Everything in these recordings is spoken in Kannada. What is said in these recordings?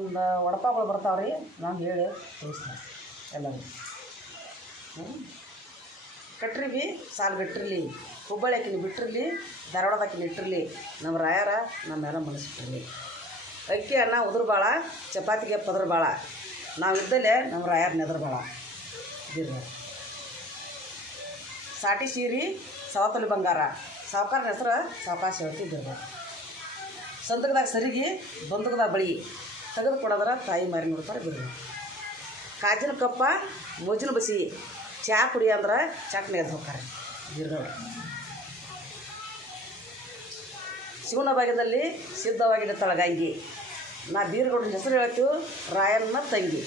ಒಂದು ವಡಪಾಗಳು ಬರ್ತಾವೆ ರೀ. ನಾವು ಹೇಳಿ ತೋರಿಸ್ತಾರೆ ಎಲ್ಲರೂ. ಕಟ್ರಿ ಬಿ ಸಾಲು ಬಿಟ್ಟಿರಲಿ, ಹುಬ್ಬಳ್ಳಿಯಾಕಿನ ಬಿಟ್ಟಿರಲಿ, ಧಾರವಾಡದಾಕಿನ ಇಟ್ಟಿರಲಿ, ನಮ್ಮ ರಾಯರ ನಮ್ಮೆಲ್ಲ ಮನಸ್ಸಿಟ್ಟಿರಲಿ. ಅಕ್ಕಿ ಅನ್ನ ಉದುರು ಭಾಳ, ಚಪಾತಿಗೆ ಪದ್ರ ಭಾಳ, ನಾವು ಇದ್ದಲ್ಲೇ ನಮ್ಮ ರಾಯರ ನೆದ್ರ ಭಾಳ. ಇದಿರ ಸಾಟಿ ಸೀರೆ ಸವತಲಿ ಬಂಗಾರ, ಸಾವುಕಾರನ ಹೆಸರು ಸಾವಕಾಶ ಹೇಳ್ತಿ ಇದ್ದಿರ್ಬ. ಸಂದಕದಾಗ ಸರಿಗೆ, ಬಂದಕದಾಗ ಬಳಿ ತೆಗೆದು ಕೊಡೋದ್ರ ತಾಯಿ ಮಾರಿ ನೋಡ್ತಾರೆ ಬಿಡ್ರಿ. ಕಾಜಿನ ಕಪ್ಪ ಮೋಜಿನ ಬಸಿ, ಚಹಾ ಕುಡಿ ಅಂದ್ರೆ ಚಾಕ್ನೆ ಎದ್ದು ಹೋಗ್ತಾರೆ ಬಿರ್ದವ್ರು. ಶಿವನ ಭಾಗ್ಯದಲ್ಲಿ ಸಿದ್ಧವಾಗಿದ್ದ ತಳಗಂಗಿ, ನಾ ಬೀರ್ಗೌಡನ ಹೆಸರು ಹೇಳ್ತೀವಿ ರಾಯಣ್ಣ ತಂಗಿ.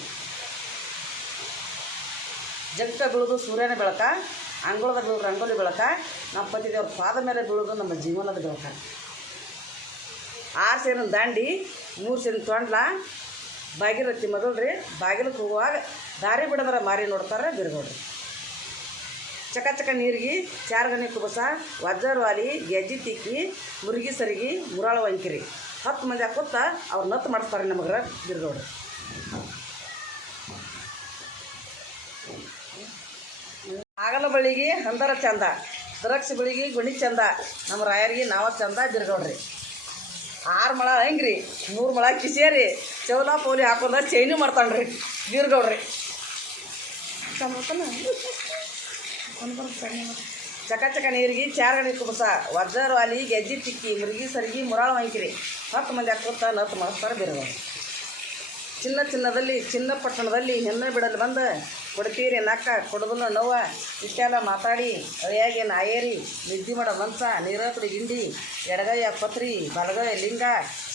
ಜಗಕ್ಕ ಬೀಳೋದು ಸೂರ್ಯನ ಬೆಳಕ, ಅಂಗಳದ ಬೀಳೋದು ರಂಗೋಲಿ ಬೆಳಕ, ನಮ್ಮ ಪತಿದೇವ್ರ ಪಾದ ಮೇಲೆ ಬೀಳೋದು ನಮ್ಮ ಜೀವನದ ಬೆಳಕ. 6 ಸೇರಿನ ದಾಂಡಿ 3 ಸೇರಿನ ತೊಂಡ್ಲ, ಭಾಗೀರಥಿ ಮೊದಲ್ರಿ ಬಾಗಿಲಕ್ಕೆ ಹೋಗುವಾಗ ದಾರಿ ಬಿಡೋದ್ರ ಮಾರಿ ನೋಡ್ತಾರೆ ಬೀರ್ಗೌಡ್ರಿ. ಚಕ ಚಕ ನೀರಿಗೆ 4 ಗಣಿ ಕುಬಸ, ವಜ್ರವಾಲಿ ಗೆಜ್ಜಿ ತಿಕ್ಕಿ, ಮುರುಗಿ ಸರಿಗೆ ಮುರಾಳ ವಂಕಿರಿ 10 ಮಂದಿ ಹಾಕುತ್ತ ಅವ್ರು ನತ್ತು ಮಾಡಿಸ್ತಾರೆ ನಮಗ್ರ ಬೀರ್ಗೌಡ್ರಿ. ಆಗಲ ಬಳ್ಳಿಗೆ ಹಂದರ ಚಂದ, ದ್ರಾಕ್ಷಿ ಬಳ್ಳಿಗೆ ಗುಣಿ ಚಂದ, ನಮ್ಮ ರಾಯರಿಗೆ ನಾವ ಚಂದ ಬೀರ್ಗೌಡ್ರಿ. 6 ಮೊಳ ಹೆಂಗ್ರಿ, 3 ಮೊಳ ಕಿಸೇರಿ, ಚೌಲ ಪೌಲಿ ಹಾಕೊಂಡ ಚೈನು ಮಾಡ್ತಾನ್ರಿ ಬೀರ್ಗೌಡ್ರಿ. ಚಕ ಚಕ ನೀರಿಗೆ 4 ಗಣಿ ಕುಬಸ, ವಜ್ರವಾಲಿ ಗೆಜ್ಜಿ ತಿಕ್ಕಿ, ಮುರುಗಿ ಸರಿಗೆ ಮುರಾಳ ವಂಕಿರಿ 10 ಮಂದಿ ಹಾಕೋತ ನತ್ತು ಮಾಡಿಸ್ತಾರೆ ಬೀರ್ಗೌಡ್ರಿ. ಚಿನ್ನದಲ್ಲಿ ಚಿನ್ನಪಟ್ಟಣದಲ್ಲಿ ಹೆಣ್ಣು ಬಿಡಲು ಬಂದ, ಕೊಡ್ತೀರಿ ನಕ್ಕ ಕೊಡದಲ್ಲ ನೋವ, ಇಷ್ಟೆಲ್ಲ ಮಾತಾಡಿ ಅಳಿಯಾಗಿ ನಾಯೇರಿ, ನಿದ್ದೆ ಮಾಡೋ ಮಂಚ, ನೀರಕಡಿ ಗಿಂಡಿ, ಎಡಗೈಯ ಪತ್ರಿ, ಬಲಗೈ ಲಿಂಗ,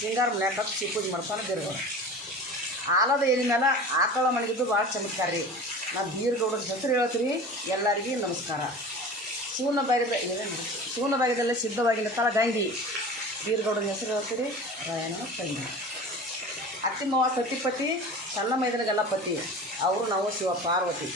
ಸಿಂಗಾರ ಮನ್ಯಾಗ ಕಪ್ಪಿ ಪೂಜೆ ಮಾಡ್ತಾನೆ ಬೀರ್ಗೌಡ್ರು. ಆಲದ ಏರಿ ಮೇಲೆ ಆಕಳ ಮನೆಗಿದ್ದು ಭಾಳ ಚಮತ್ಕಾರ ರೀ. ನಾವು ಬೀರ್ಗೌಡ್ರ ಹೆಸರು ಹೇಳ್ತೀವಿ ಎಲ್ಲರಿಗೂ ನಮಸ್ಕಾರ. ಶಿವನ ಭಾಗ್ಯದಲ್ಲಿ ಸಿದ್ಧವಾಗಿನ ತಳ ಗಂಗಿ, ಬೀರ್ಗೌಡ್ರ ಹೆಸರು ಹೇಳ್ತೀರಿ ರಾಯಣ್ಣ ತಂಗಿ. ಅತ್ತಿಮ್ಮವ ಸತಿಪತಿ, ಸಣ್ಣ ಮೈದನ ಗಣಪತಿ, ಅವರು ನಾವು ಶಿವ ಪಾರ್ವತಿ.